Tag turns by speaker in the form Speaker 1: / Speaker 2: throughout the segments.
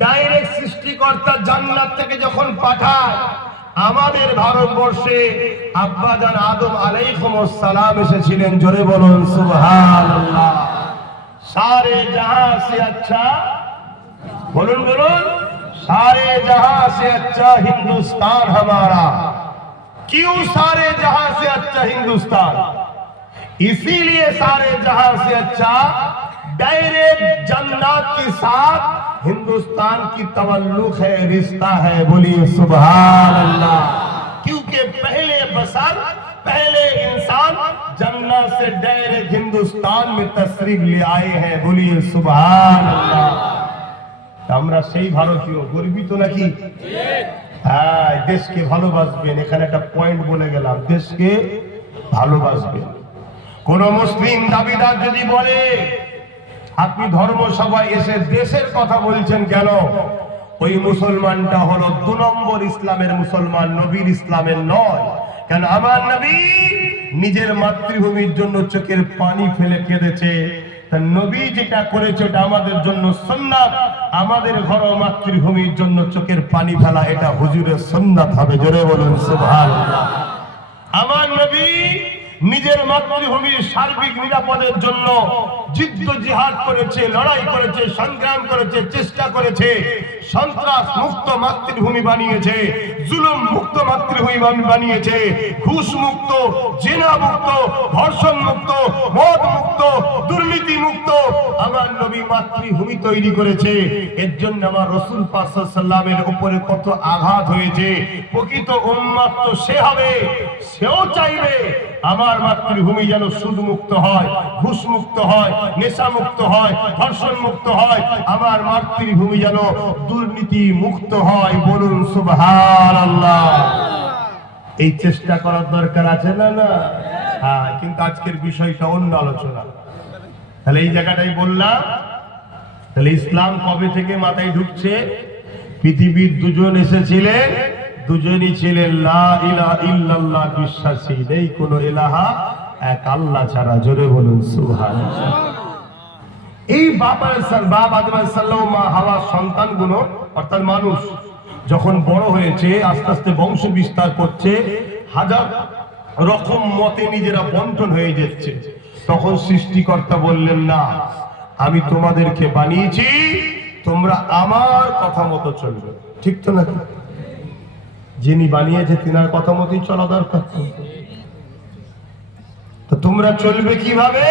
Speaker 1: Direct সৃষ্টিকর্তা জান্নাত থেকে যখন পাঠায় আমাদের ভারতবর্ষে আব্বাজান আদম আলাইকুম সালাম এসেছিলেন জোরে বলুন সুবহানাল্লাহ সারে জাহাं से अच्छा बोलून बोलून सारे जहां से अच्छा हिंदुस्तान हमारा क्यों सारे जहां से अच्छा हिंदुस्तान इसीलिए सारे जहां से अच्छा डायरेक्ट जन्नत के साथ हिंदुस्तान की तवल्लुक है रिश्ता है बोलिए सुभान अल्लाह क्योंकि पहले बसर पहले इंसान जन्नत से डायरेक्ट हिंदुस्तान में तशरीफ ले आए हैं बोलिए सुभान अल्लाह আমরা সেই ভারতীয় গর্বিত নাকি হ্যাঁ দেশকে ভালোবাসবেন এখানে একটা পয়েন্ট বলে গেলাম দেশকে ভালোবাসবেন কোন মুসলিম দাবিদার যদি বলে আপনি ধর্মসভায় এসে দেশের কথা বলছেন কেন? ওই মুসলমানটা হলো দু নম্বর ইসলামের মুসলমান, নবীর ইসলামের নয়। কেন আমার নবী নিজের মাতৃভূমির জন্য চোখের পানি ফেলে কেঁদেছে। নবী যেটা করেছে ওটা আমাদের জন্য সন্ন্যাত আমাদের ঘর মাতৃভূমির জন্য চোখের পানি ফেলা এটা হুজুরের সন্ন্যাত হবে। জোরে বলুন, সুবহানাল্লাহ। আমার নবী নিজের মাতৃভূমির সার্বিক নিরাপদের জন্য যুদ্ধ জিহাদ করেছে, লড়াই করেছে, সংগ্রাম করেছে, চেষ্টা করেছে, সন্ত্রাস মুক্ত মাতৃভূমি বানিয়েছে, জুলুম মুক্ত মাতৃভূমি বানিয়েছে, ঘুষ মুক্ত, জেনা মুক্ত, ধর্ষণ মুক্ত, মদ মুক্ত, দুর্নীতি মুক্ত। আমার নবী মাতৃভূমি তৈরি করেছে। এর জন্য আমার রসুল পাশাল্লামের উপরে কত আঘাত হয়েছে। প্রকৃত উন্মাদ তো সে হবে, সেও চাইবে, আমার মাতৃভূমি যেন সুদ মুক্ত হয় ঘুষ মুক্ত হয় নেশা মুক্ত হয় ধর্ষণ মুক্ত হয়, আমার মাতৃভূমি যেন দুর্নীতি মুক্ত হয় বলুন সুবহান আল্লাহ এই চেষ্টা করার দরকার আছে না না? হ্যাঁ কিন্তু আজকের বিষয়টা অন্য আলোচনা। তাহলে এই জায়গাটাই বললাম, তাহলে ইসলাম কবে থেকে মাথায় ঢুকছে? পৃথিবীর দুজন এসেছিলেন, দুজনই ছিলেন লা ইলাহা ইল্লাল্লাহ, বিশ্বাসী, নেই কোনো এলাহা। এক আল্লাহ ছাড়া জোরে বলুন, সুবহানাল্লাহ। এই বাপ বাপ আদম মা হাওয়া সন্তানগুলো, অর্থাৎ মানুষ, যখন বড় হয়েছে, আস্তে আস্তে বংশ বিস্তার করছে, হাজার রকম মতে নিজেরা বন্টন হয়ে যাচ্ছে। তখন সৃষ্টিকর্তা বললেন, না, আমি তোমাদেরকে বানিয়েছি, তোমরা আমার কথা মতো চলবে। ঠিক তো নাকি? যিনি বানিয়েছে, তিনার কথা মতোই চলা দরকার। তোমরা চলবে কীভাবে?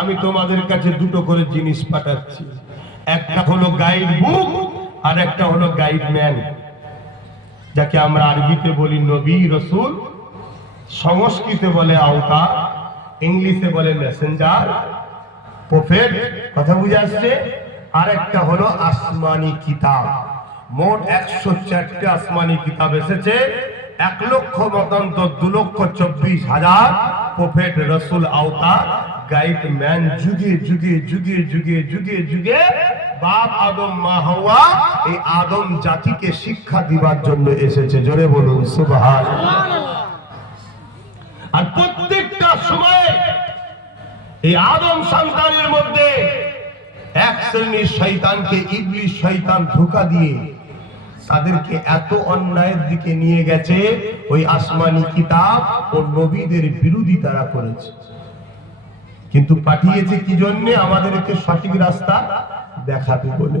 Speaker 1: আমি তোমাদের কাছে দুটো করে জিনিস পাঠাচ্ছি। একটা হলো গাইড বুক আর একটা হলো গাইড ম্যান যাকে আমরা আরবিতে বলি নবী রসুল, সংস্কৃতে বলে আওতা ইংলিশে বলে মেসেঞ্জার প্রফেট কথা বুঝে আসছে? আর একটা হলো আসমানি কিতাব। মোট একশো চারটে আসমানি কিতাব এসেছে। এক লক্ষ মতান্তর দু লক্ষ চব্বিশ হাজার প্রফেট রসুল আওতা গাইড ম্যান যুগে যুগে যুগে যুগে যুগে যুগে বাপ আদম মা হওয়া এই আদম জাতিকে শিক্ষা দিবার জন্য এসেছে। জোরে বলুন সুবহান আর প্রত্যেকটা সময়ে এই আদম সন্তানের মধ্যে এক শ্রেণির শয়তানকে ইবলিশ শয়তান ধোকা দিয়ে তাদেরকে এত অন্যায়ের দিকে নিয়ে গেছে, ওই আসমানি কিতাব ও নবীদের বিরোধী তারা করেছে। কিন্তু পাঠিয়েছে কি জন্য? আমাদেরকে সঠিক রাস্তা দেখাতে বলে।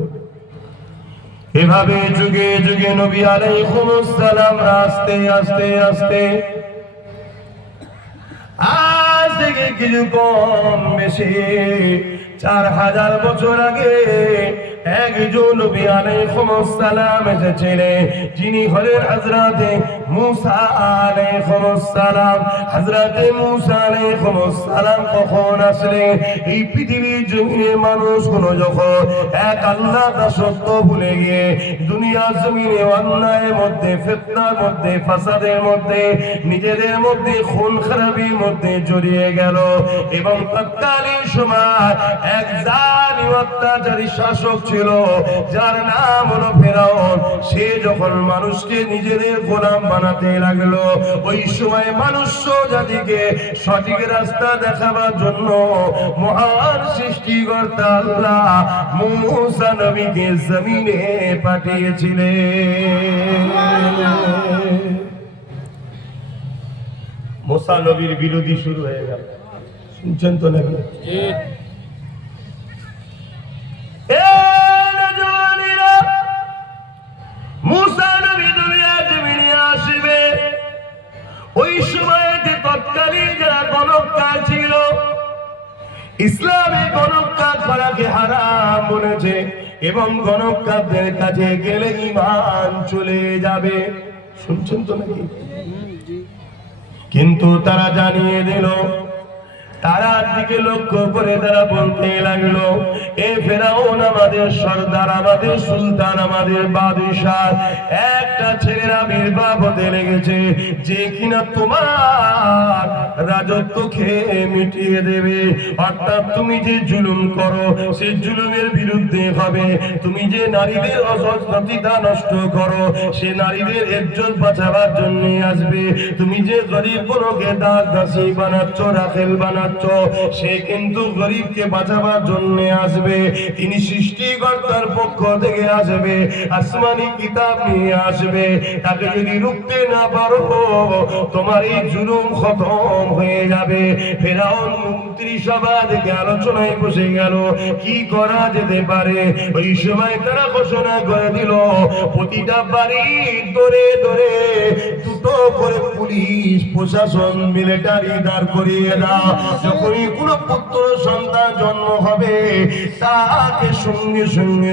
Speaker 1: এভাবে যুগে যুগে নবী আলাইহিস সালাম আস্তে আস্তে আস্তে আজ থেকে কিছু কম বেশি, চার হাজার বছর আগে একজন নবী আলাইহিস সালাম এসেছিলেন যিনি হলেন হযরতে মুসা আলাইহিস সালাম হযরতে মুসা আলাইহিস সালাম কখন এই জমিনে মানুষগুলো যখন এক আল্লাহ ভুলে গিয়ে দুনিয়া জমিনে অন্যায়ের মধ্যে, ফিতনার মধ্যে, ফাসাদের মধ্যে, নিজেদের মধ্যে খুন খারাপির মধ্যে জড়িয়ে গেল এবং তৎকালীন সময় এক অত্যাচারী শাসক ছিল যার নাম হলো ফেরাউন। সে যখন মানুষকে নিজেদের গোলাম বানাতে লাগল ওই সময় মানুষ জাতিকে সঠিক রাস্তা দেখাবার জন্য মহান সৃষ্টিকর্তা আল্লাহ মুসা নবীকে জমিনে পাঠিয়েছিলেন। মোসা নবীর বিরোধী শুরু হয়ে গেল। শুনছেন তো নাকি? বলেছে, এবং গণকাব্যের কাছে গেলে ইমান চলে যাবে। শুনছেন তো নাকি? কিন্তু তারা জানিয়ে দিল তারা দিকে লক্ষ্য করে তারা বলতে লাগল আমাদের সর্দার, আমাদের সুলতান, আমাদের বাদশাহ। একটা ছেলের আবির্ভাব হতে লেগেছে, যে কিনা তোমার রাজত্ব খেয়ে মিটিয়ে দেবে। অর্থাৎ তুমি যে জুলুম করো সেই জুলুমের বিরুদ্ধে হবে। তুমি যে নারীদের অসৎতা নষ্ট করো, সে নারীদের একজন বাঁচাবার জন্য আসবে। তুমি যে গরিব কোনকে দাস দাসী বানাচ্ছ, রাখেল বানাচ্ছ, সে কিন্তু গরিবকে বাঁচাবার জন্য আসবে। তিনি সৃষ্টিকর্তার পক্ষ থেকে আসবে, আসমানি কিতাব নিয়ে আসবে। তাকে যদি রুখতে না পারো, তোমার এই জুলুম খতম হয়ে যাবে। ফেরাউন মন্ত্রী সভা থেকে আলোচনায় বসে গেল, কি করা যেতে পারে? ওই সময় তারা ঘোষণা করে দিল, প্রতিটা বাড়ি ধরে ধরে দুটো করে পুলিশ, প্রশাসন, মিলিটারি দাঁড় করিয়ে দাও। যখনই কোনো পুত্র সন্তান জন্ম হবে, তাকে সঙ্গে সঙ্গে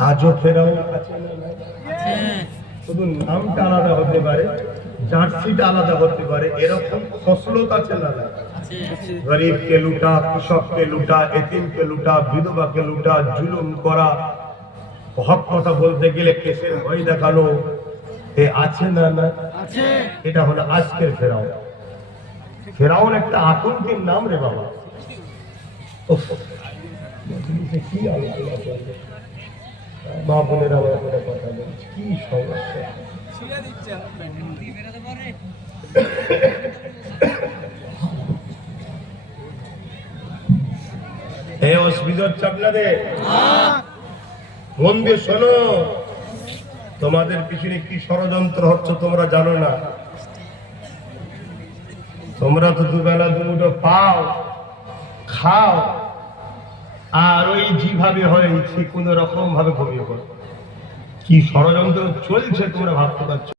Speaker 1: আজও ফেরাউন আছে শুধু নামটা আলাদা হতে পারে জার্সিটা আলাদা হতে পারে এরকম ফসলত আছে না নাই? গরিবকে লুটা কৃষককে লুটা এতিমকে লুটা বিধবাকে লুটা জুলুম করা হক কথা বলতে গেলে কেসের ভয় দেখানো এ আছে না না? এটা হলো আজকের ফেরাউন ফেরাউন একটা আতঙ্কের নাম রে বাবা। কি আল্লাহ। মা বোনেরা আমার করে কথা বলছে। কি সমস্যা? হে অসুবিধা হচ্ছে আপনাদের? মন দিয়ে শোনো। তোমাদের পিছনে কি ষড়যন্ত্র হচ্ছে তোমরা জানো না? তোমরা তো দুবেলা দুটো পাও খাও। আর ওই যেভাবে হয় সে কোনো রকম ভাবে ঘুমিয়ে কি ষড়যন্ত্র চলছে তোমরা ভাবতে পারছ?